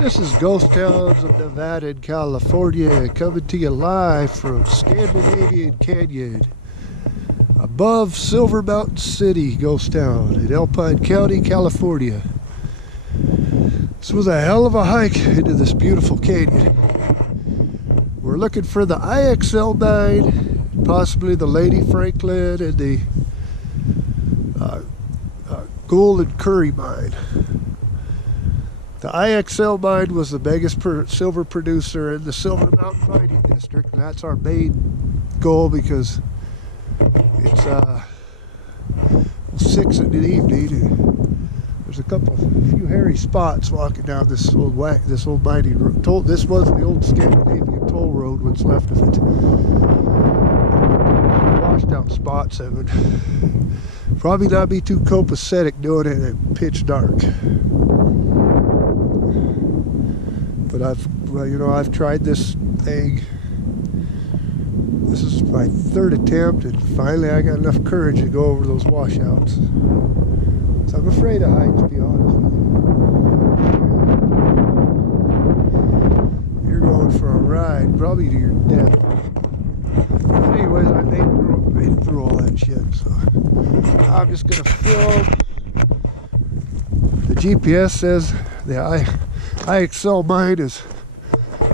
This is Ghost Towns of Nevada and California, coming to you live from Scandinavian Canyon, above Silver Mountain City, Ghost Town, in Alpine County, California. This was a hell of a hike into this beautiful canyon. We're looking for the I.X.L mine, possibly the Lady Franklin, and the Gold and Curry mine. The I.X.L mine was the biggest silver producer in the Silver Mountain Mining District, and that's our main goal because it's 6 in the evening. And there's a few hairy spots walking down this old mining road. This was the old Scandinavian toll road, what's left of it. Washed out spots that would probably not be too copacetic doing it at pitch dark. But I've tried this thing. This is my third attempt, and finally I got enough courage to go over those washouts. So I'm afraid of heights, to be honest with you. You're going for a ride, probably to your death. But anyways, I made it through all that shit. So I'm just gonna film. The GPS says the I.X.L mine is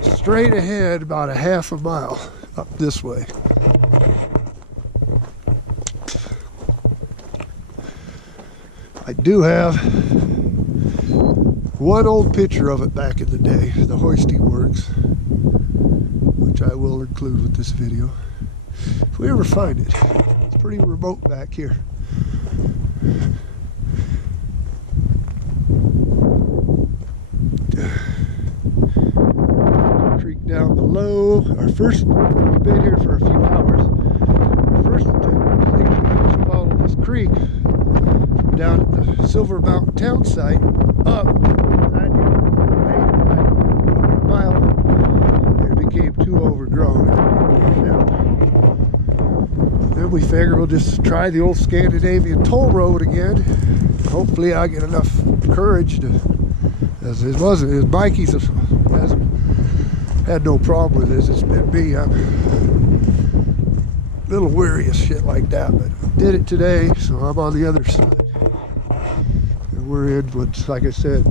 straight ahead about a half a mile up this way. I do have one old picture of it back in the day, the hoisting works, which I will include with this video if we ever find it. It's pretty remote back here. Creek down below. We've been here for a few hours. Our first attempt, I think we just followed this creek from down at the Silver Mountain town site up. And I did about a mile, and it became too overgrown. Then we figured we'll just try the old Scandinavian toll road again. Hopefully I'll get enough courage to, as his bikies hasn't had no problem with this. It's been me. I'm a little weary of shit like that, but I did it today, so I'm on the other side. And we're in what's, like I said,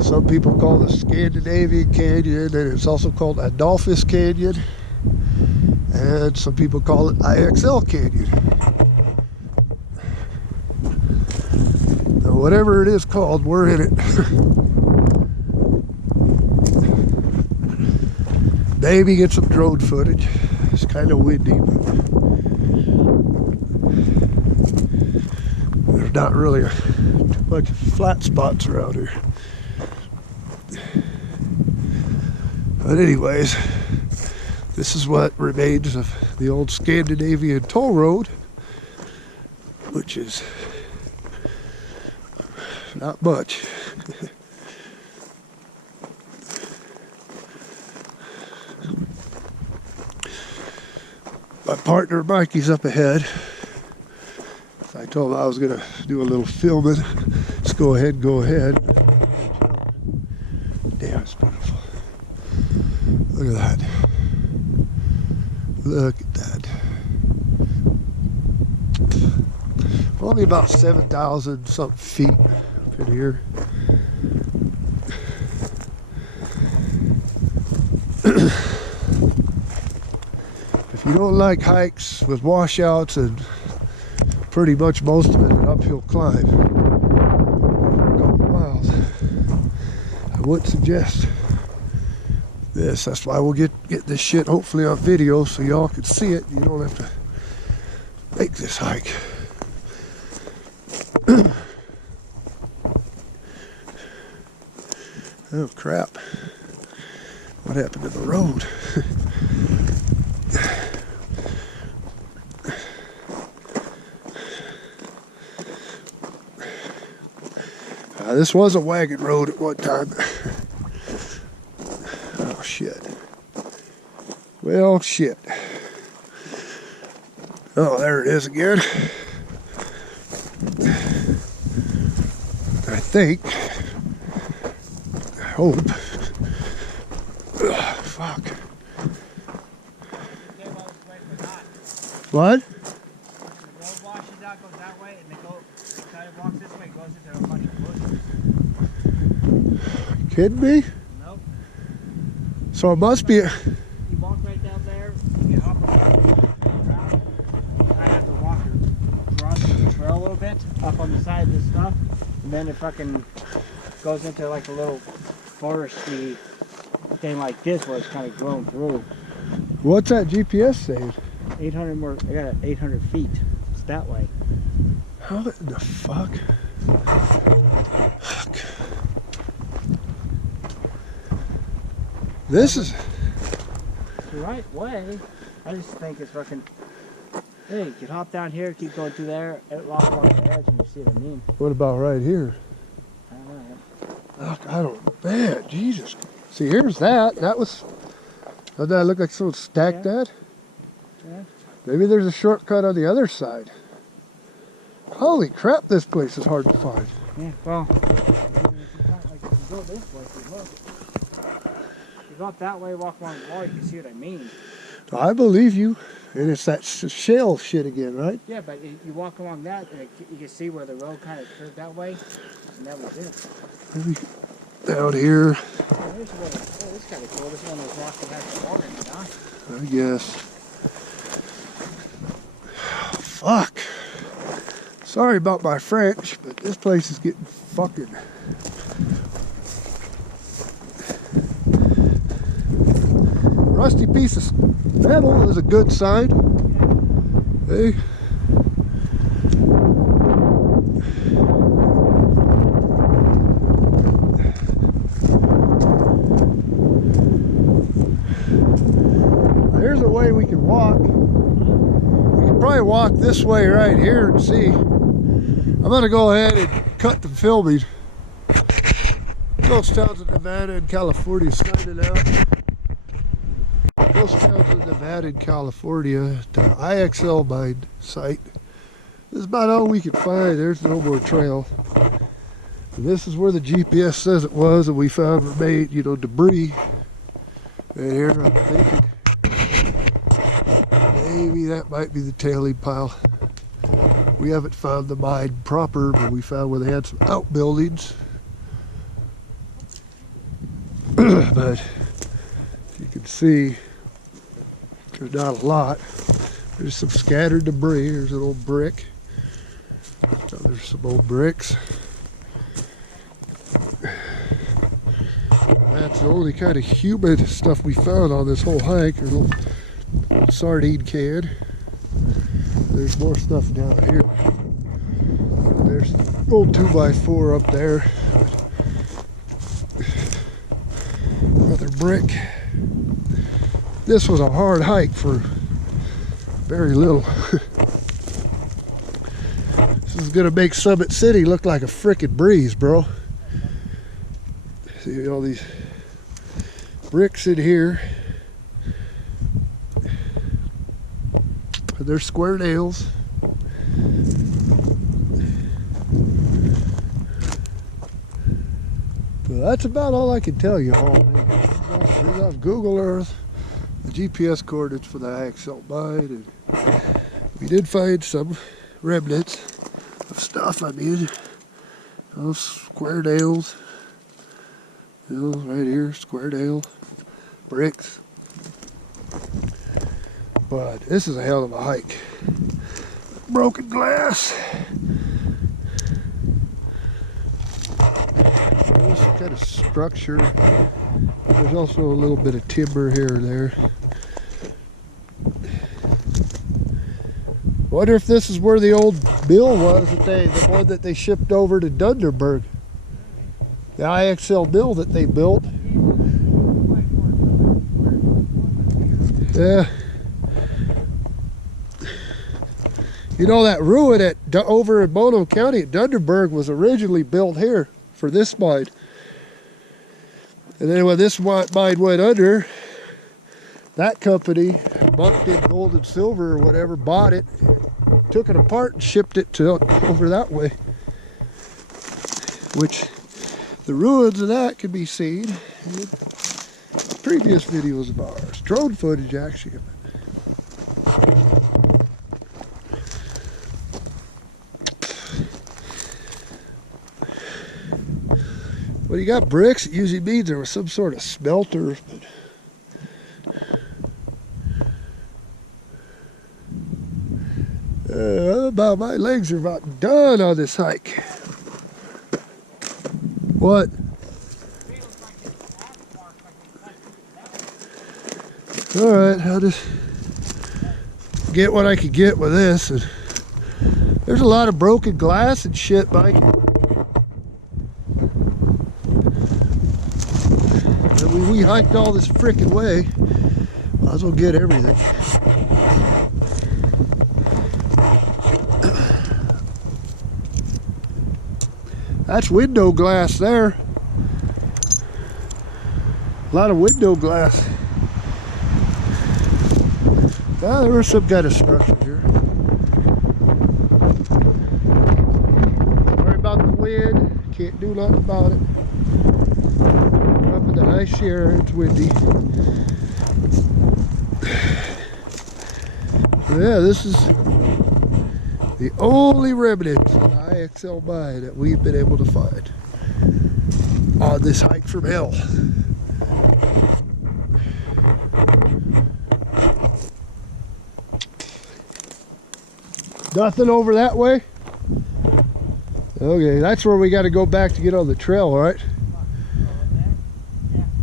some people call the Scandinavian Canyon, and it's also called Adolphus Canyon, and some people call it I.X.L Canyon. Now, whatever it is called, we're in it. Maybe get some drone footage. It's kind of windy, but there's not really too much flat spots around here. But anyways, this is what remains of the old Scandinavian toll road, which is not much. My partner Mikey's up ahead. I told him I was gonna do a little filming. Let's go ahead. Damn, it's beautiful. Look at that. Look at that. Only about 7,000 something feet up in here. If you don't like hikes with washouts and pretty much most of it an uphill climb for a couple miles, I would suggest this. That's why we'll get this shit hopefully on video so y'all can see it. You don't have to make this hike. Oh crap. What happened to the road? This was a wagon road at one time. Oh shit. Well, shit. Oh, there it is again. I think hope. Ugh, fuck. What? The road washes out, goes that way, and they go, kind of walks this way, goes into a bunch of bushes. Kidding me? Nope. So it must be. You walk right down there, you hop around, I have to walk across the trail a little bit, up on the side of this stuff, and then it fucking goes into like a little foresty thing like this where it's kind of grown through. What's that GPS saying? 800 more, I got 800 feet. It's that way. How in the fuck? Fuck. This is The right way. I just think it's fucking. Hey, you can hop down here, keep going through there, and walk along the edge, and you see what I mean. what about right here? I don't know. Look, I don't. Man, Jesus. See, here's that. That was. Doesn't that look like someone stacked that? Yeah. Maybe there's a shortcut on the other side. Holy crap, this place is hard to find. Yeah. Well, if you go this way, if you look. You go up that way, walk along the wall, you can see what I mean. I believe you. And it's that shale shit again, right? Yeah, but you walk along that, and you can see where the road kind of curved that way, and that was it. Maybe down here, Oh, this is kind of cool. This one was rocks that has the water in it, huh? I guess. Fuck. Sorry about my French, but this place is getting fucking. Rusty piece of metal is a good sign. Hey. Here's a way we can walk. We can probably walk this way right here and see. I'm gonna go ahead and cut the filming. Ghost towns in Nevada and California signing out. Ghost towns in Nevada and California, the I.X.L mine site. This is about all we can find. There's no more trail. And this is where the GPS says it was, and we found remain, debris. Right here, I'm thinking maybe that might be the tailing pile. We haven't found the mine proper, but we found where they had some outbuildings. But you can see there's not a lot. There's some scattered debris. There's an old brick. So there's some old bricks. That's the only kind of human stuff we found on this whole hike. There's a little sardine can. There's more stuff down here. There's an old 2x4 up there. Another brick. This was a hard hike for very little. This is gonna make Summit City look like a frickin' breeze, bro. See all these bricks in here. They're square nails. But that's about all I can tell you all. Off Google Earth, the GPS coordinates for the I.X.L mine, and we did find some remnants of stuff. I mean, those square nails. Right here, square nail, bricks. But this is a hell of a hike. Broken glass. This kind of structure. There's also a little bit of timber here and there. Wonder if this is where the old mill was the one that they shipped over to Dunderberg. The I.X.L mill that they built. Yeah. You know, that ruin over in Mono County at Dunderberg was originally built here for this mine. And then when this mine went under, that company, Buckeye Gold and Silver or whatever, bought it, took it apart and shipped it to over that way. Which The ruins of that can be seen in previous videos of ours. Drone footage, actually. When you got bricks, it usually means there was some sort of smelter. About my legs are about done on this hike. What? Alright, I'll just get what I could get with this. And there's a lot of broken glass and shit, Mike. And we hiked all this frickin' way. Might as well get everything. That's window glass there. A lot of window glass. Ah, there was some kind of structure here. Sorry about the wind. Can't do nothing about it. We're up in the high Sierra. It's windy. So yeah, this is the only remnant of the I.X.L mine that we've been able to find on this hike from hell. Nothing over that way? Okay, that's where we got to go back to get on the trail, right?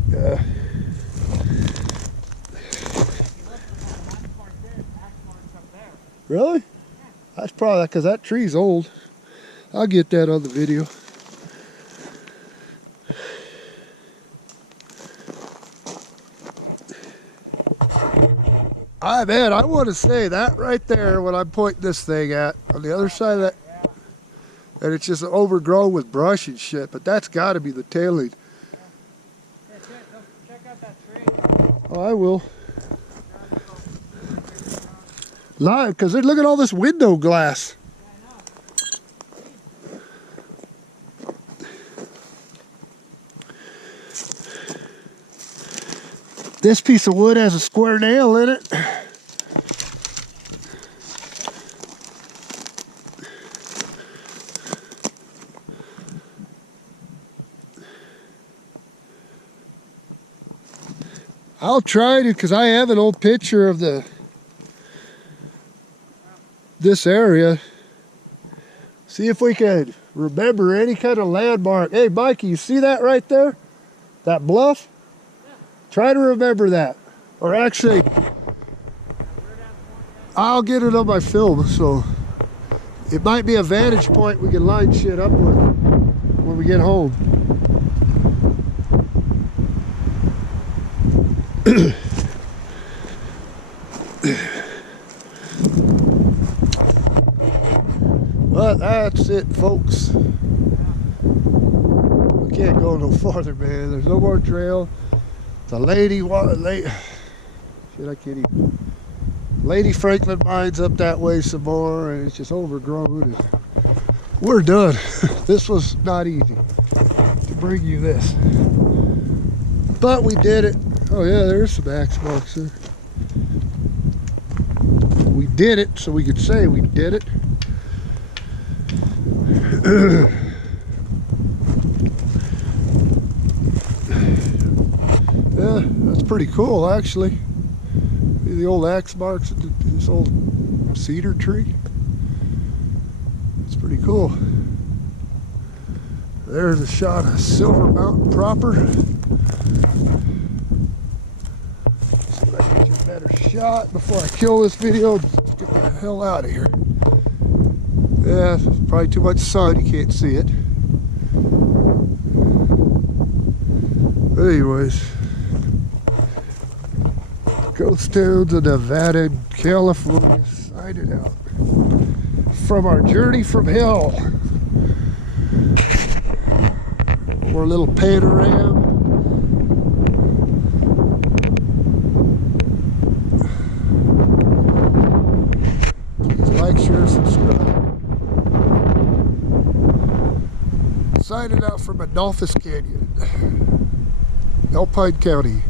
Yeah. Really? That's probably because that tree's old. I'll get that on the video. Man, I want to say that right there when I'm pointing this thing at, on the other side of that, and it's just overgrown with brush and shit, but that's got to be the tailing. Check out that tree. Oh, I will. Live, because look at all this window glass. This piece of wood has a square nail in it. I'll try to, because I have an old picture of this area. See if we can remember any kind of landmark. Hey, Mikey, you see that right there? That bluff? Yeah. Try to remember that. Or actually, I'll get it on my film, so it might be a vantage point we can line shit up with when we get home. But that's it, folks. We can't go no farther, man. There's no more trail. The Lady Franklin mine's up that way some more, and it's just overgrown. And we're done. This was not easy to bring you this, but we did it. Oh yeah, there's some axe marks there. We did it, so we could say we did it. Yeah, that's pretty cool, actually. The old axe marks at this old cedar tree. It's pretty cool. There's a shot of Silver Mountain proper. See if I can get you a better shot before I kill this video. Get the hell out of here. Yeah, probably too much sun, you can't see it. Anyways, ghost towns of Nevada and California, signing out from our journey from hell. More little panorama. Please like, share, subscribe. Sign signing out from Adolphus Canyon, Alpine County.